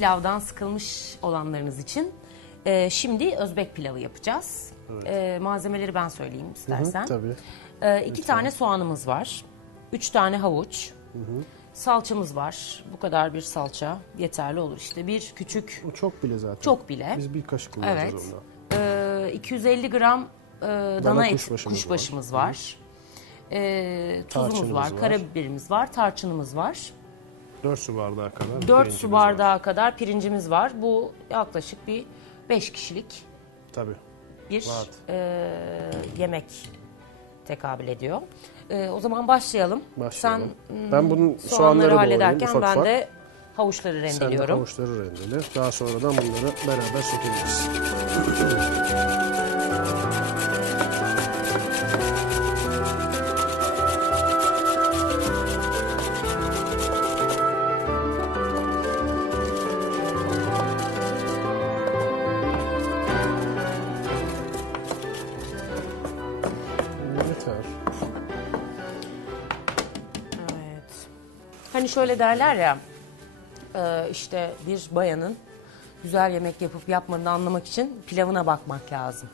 pilavdan sıkılmış olanlarınız için e, şimdi Özbek pilavı yapacağız. E, malzemeleri ben söyleyeyim istersen. tabii. E, iki tane soğanımız var. Üç tane havuç. Salçamız var. Bu kadar bir salça yeterli olur işte. Bir küçük O çok bile zaten. çok bile. Biz bir kaşık kullanacağız Evet. ondan. Ee, 250 gram e, dana, et kuşbaşımız kuşbaşımız, var. Ee, tuzumuz Tarçınımız var, var. karabiberimiz var, tarçınımız var. 4 su bardağı kadar. 4 pirincimiz su var. bardağı kadar pirincimiz var. Bu yaklaşık bir 5 kişilik Tabii. bir Rahat. e, yemek tekabül ediyor. E, o zaman başlayalım. Başlayalım. Sen Ben bunun soğanları hallederken ufak ben ufak. de havuçları Sen de rendeliyorum. havuçları rendele. Daha sonradan bunları beraber soteleyeceğiz. Hani şöyle derler ya, e, işte bir bayanın güzel yemek yapıp yapmadığını anlamak için pilavına bakmak lazım.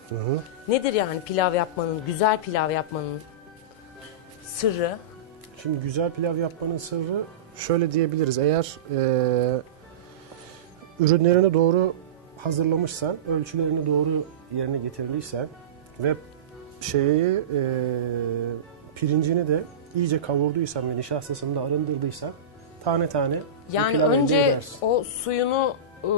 Nedir yani pilav yapmanın, güzel pilav yapmanın sırrı? Şimdi güzel pilav yapmanın sırrı şöyle diyebiliriz. Eğer eee, ürünlerini doğru hazırlamışsan, ölçülerini doğru yerine getirdiysen ve şeyi eee, pirincini de iyice kavurduysan ve nişastasını da arındırdıysan tane tane Yani elde önce edersin. o suyunu e,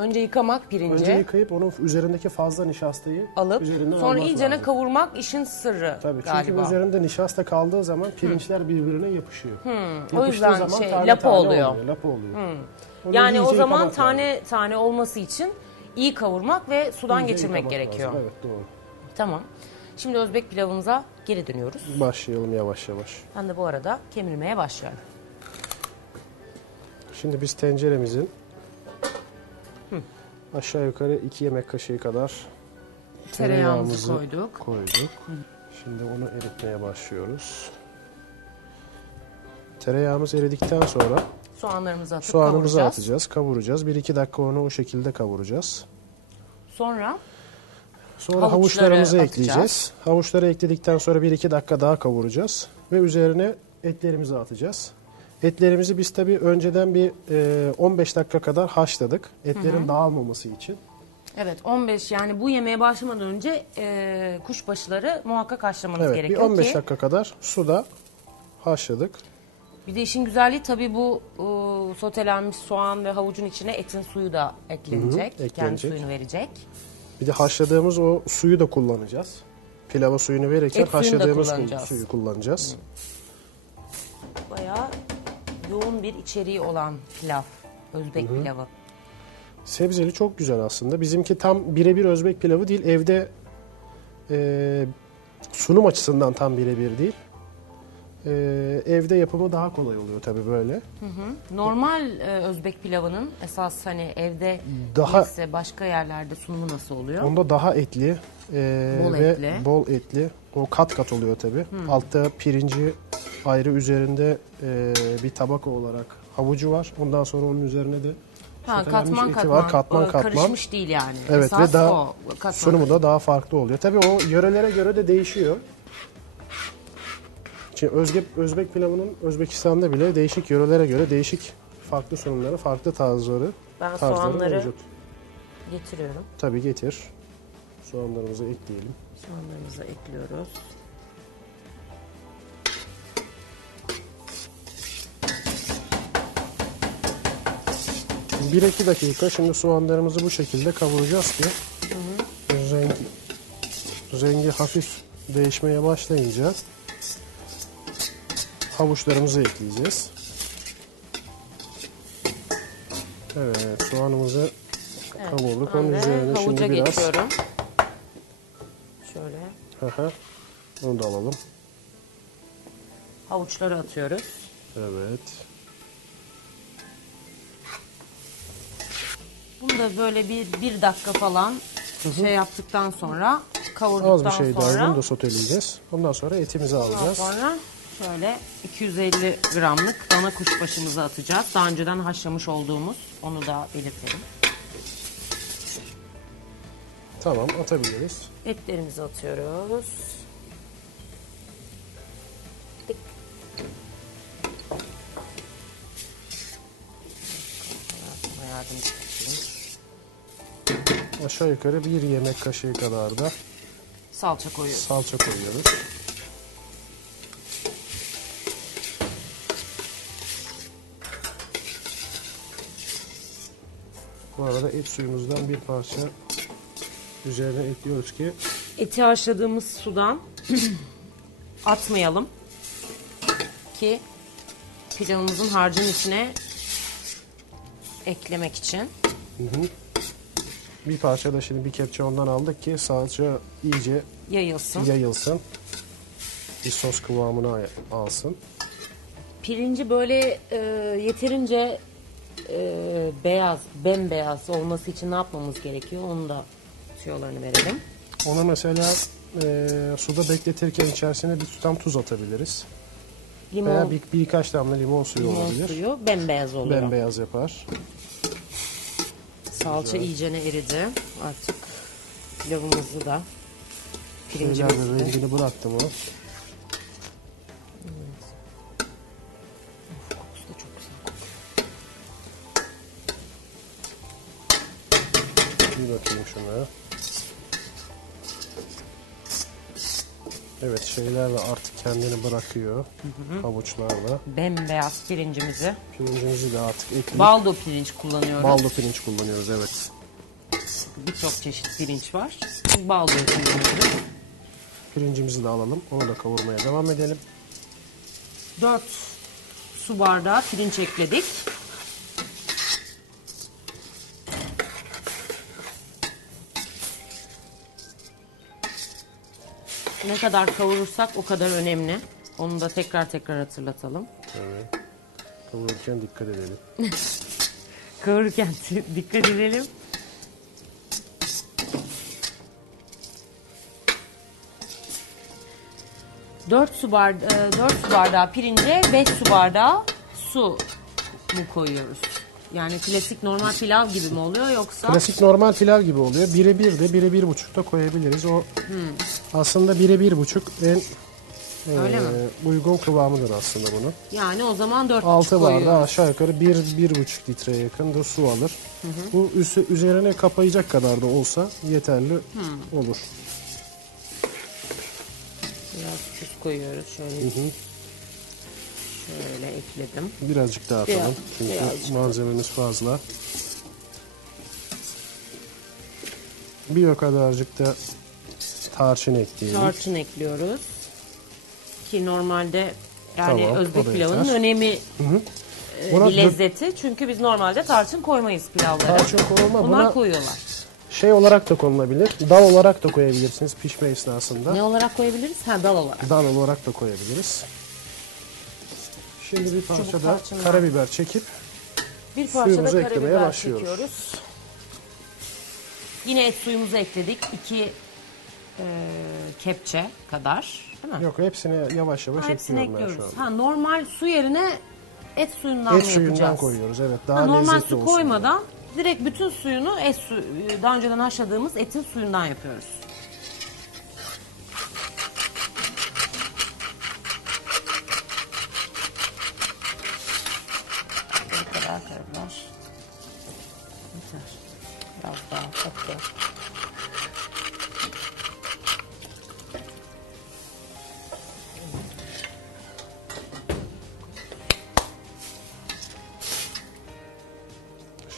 önce yıkamak pirinci Önce yıkayıp onun üzerindeki fazla nişastayı alıp üzerinden sonra almak iyicene lazım. kavurmak işin sırrı Tabii çünkü galiba. üzerinde nişasta kaldığı zaman pirinçler birbirine yapışıyor. Yapıştığı O yüzden şey, lapa oluyor. Lapa oluyor. Onu Yani o iyice zaman yıkamak lazım. tane tane olması için iyi kavurmak ve sudan İyice geçirmek yıkamak gerekiyor. lazım. Evet doğru. Tamam. Şimdi Özbek pilavımıza geri dönüyoruz. Başlayalım yavaş yavaş. Ben de bu arada kemirmeye başlıyorum. Şimdi biz tenceremizin aşağı yukarı 2 yemek kaşığı kadar Tereyağımızı tereyağımızı koyduk. koyduk. Şimdi onu eritmeye başlıyoruz. Tereyağımız eridikten sonra Soğanlarımızı atıp soğanımızı kavuracağız. atacağız, kavuracağız. 1-2 dakika onu o şekilde kavuracağız. Sonra Sonra Havuçları havuçlarımızı atacağız. ekleyeceğiz. Havuçları ekledikten sonra 1-2 dakika daha kavuracağız. Ve üzerine etlerimizi atacağız. Etlerimizi biz tabii önceden bir e, 15 dakika kadar haşladık. Etlerin dağılmaması için. evet 15 yani bu yemeğe başlamadan önce e, kuşbaşıları muhakkak haşlamanız Evet bir gerekiyor 15 ki. dakika kadar suda haşladık. Bir de işin güzelliği tabii bu e, sotelenmiş soğan ve havucun içine etin suyu da eklenecek. Hı hı, Kendi eklenecek. suyunu verecek. Bir de haşladığımız o suyu da kullanacağız. Pilava suyunu verirken Et suyunu da haşladığımız kullanacağız. suyu kullanacağız. Bayağı yoğun bir içeriği olan pilav. Özbek pilavı. Sebzeli çok güzel aslında. Bizimki tam birebir Özbek pilavı değil. Evde e, sunum açısından tam birebir değil. E, evde yapımı daha kolay oluyor tabii böyle. Normal e, Özbek pilavının esas hani evde Daha- değilse başka yerlerde sunumu nasıl oluyor? Onda daha etli e, Bol ve etli. bol etli. O kat kat oluyor tabii. Altta pirinci ayrı üzerinde e, bir tabaka olarak havucu var. Ondan sonra onun üzerine de Ha, sotelenmiş katman eti katman, var. Katman e, katman. karışmış değil yani. Evet Esas ve daha o, katman sunumu da daha farklı oluyor. Tabii o yörelere göre de değişiyor. Şimdi Özbek, Özbek pilavının Özbekistan'da bile değişik yörelere göre değişik farklı sunumları, farklı tarzları, Ben tarzları soğanları mevcut. getiriyorum. Tabii getir. Soğanlarımızı ekleyelim. Soğanlarımızı ekliyoruz. Bir iki dakika şimdi soğanlarımızı bu şekilde kavuracağız ki rengi, rengi hafif değişmeye başlayınca havuçlarımızı ekleyeceğiz. Evet soğanımızı kavurduk. Onun üzerine şimdi biraz geçiyorum. Şöyle Aha, onu da alalım. havuçları atıyoruz. Evet. Bunu da böyle bir, bir dakika falan şey yaptıktan sonra kavurduktan Az bir şey daha sonra bunu da soteleyeceğiz. Ondan sonra etimizi Ondan alacağız. sonra şöyle 250 gramlık dana kuşbaşımızı atacağız. Daha önceden haşlamış olduğumuz Onu da belirtelim. Tamam atabiliriz. Etlerimizi atıyoruz. Yardımcı. Aşağı yukarı bir yemek kaşığı kadar da Salça koyuyoruz. salça koyuyoruz. Bu arada et suyumuzdan bir parça üzerine ekliyoruz ki Eti haşladığımız sudan atmayalım ki pilavımızın harcın içine eklemek için. bir parça da şimdi bir kepçe ondan aldık ki salça iyice Yayılsın. yayılsın. Bir sos kıvamına alsın. Pirinci böyle e, yeterince e, beyaz, bembeyaz olması için ne yapmamız gerekiyor? Onu da tüyolarını verelim. Ona mesela e, suda bekletirken içerisine bir tutam tuz atabiliriz. Limon, Veya bir, birkaç damla limon suyu limon olabilir. suyu bembeyaz oluyor. Bembeyaz yapar. Salça iyicene eridi. Artık pilavımızı da pirincimizi de de rengini bıraktım onu. Bir bakayım şuna. Evet şeyler de artık kendini bırakıyor. Havuçlarla. Bembeyaz pirincimizi. Pirincimizi de artık ekleyip Baldo pirinç kullanıyoruz. baldo pirinç kullanıyoruz evet. Birçok çeşit pirinç var. Baldo pirincimizi Pirincimizi de alalım. Onu da kavurmaya devam edelim. 4 su bardağı pirinç ekledik. Ne kadar kavurursak o kadar önemli. Onu da tekrar tekrar hatırlatalım. Evet. Kavururken dikkat edelim. Kavururken dikkat edelim. Dört su, barda 4 su bardağı pirince 5 su bardağı su mu koyuyoruz? Yani klasik normal pilav gibi mi oluyor yoksa? Klasik normal pilav gibi oluyor. Bire bir de bire bir buçuk da koyabiliriz. O aslında bire bir buçuk en Hmm. Öyle mi? uygun kıvamıdır aslında bunun. Yani o zaman 4 Altı koyuyoruz. bardağı aşağı yukarı bir, bir buçuk litreye yakın da su alır. Bu üstü, üzerine kapayacak kadar da olsa yeterli olur. Biraz tuz koyuyoruz. Şöyle, şöyle ekledim. Birazcık daha atalım. Biraz- Çünkü birazcık. malzememiz fazla. Bir o kadarcık da tarçın ekleyelim. Tarçın ekliyoruz. Ki normalde yani Tamam, Özbek pilavının yeter. önemi e, Buna bir lezzeti. Çünkü biz normalde tarçın koymayız pilavlara. Tarçın koyulma, Bunlar buna- koyuyorlar. Şey olarak da konulabilir. Dal olarak da koyabilirsiniz pişme esnasında. Ne olarak koyabiliriz? Ha dal olarak. Dal olarak da koyabiliriz. Şimdi bir parça da karabiber çekip Bir parça da karabiber başlıyoruz. çekiyoruz. Yine et suyumuzu ekledik. İki e, kepçe kadar. Değil mi? yok hepsini yavaş yavaş Ha, hepsini ekliyorum ben şu ekliyoruz. an. Ha, normal su yerine et suyundan Et mı suyundan yapacağız? koyuyoruz evet daha Ha, normal lezzetli su olsun. koymadan direkt bütün suyunu et su daha önceden haşladığımız etin suyundan yapıyoruz.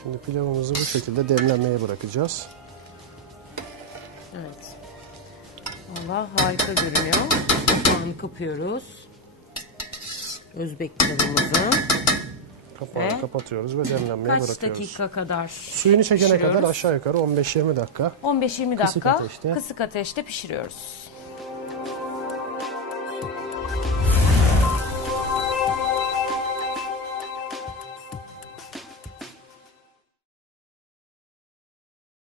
Şimdi pilavımızı bu şekilde demlenmeye bırakacağız. Evet. Valla harika görünüyor. Kapağını kapıyoruz. Özbek pilavımızı. Kapağını Ve kapatıyoruz ve demlenmeye Kaç bırakıyoruz. dakika kadar Suyunu çekene kadar aşağı yukarı 15-20 dakika. 15-20 Kısık dakika ateşte. kısık ateşte pişiriyoruz.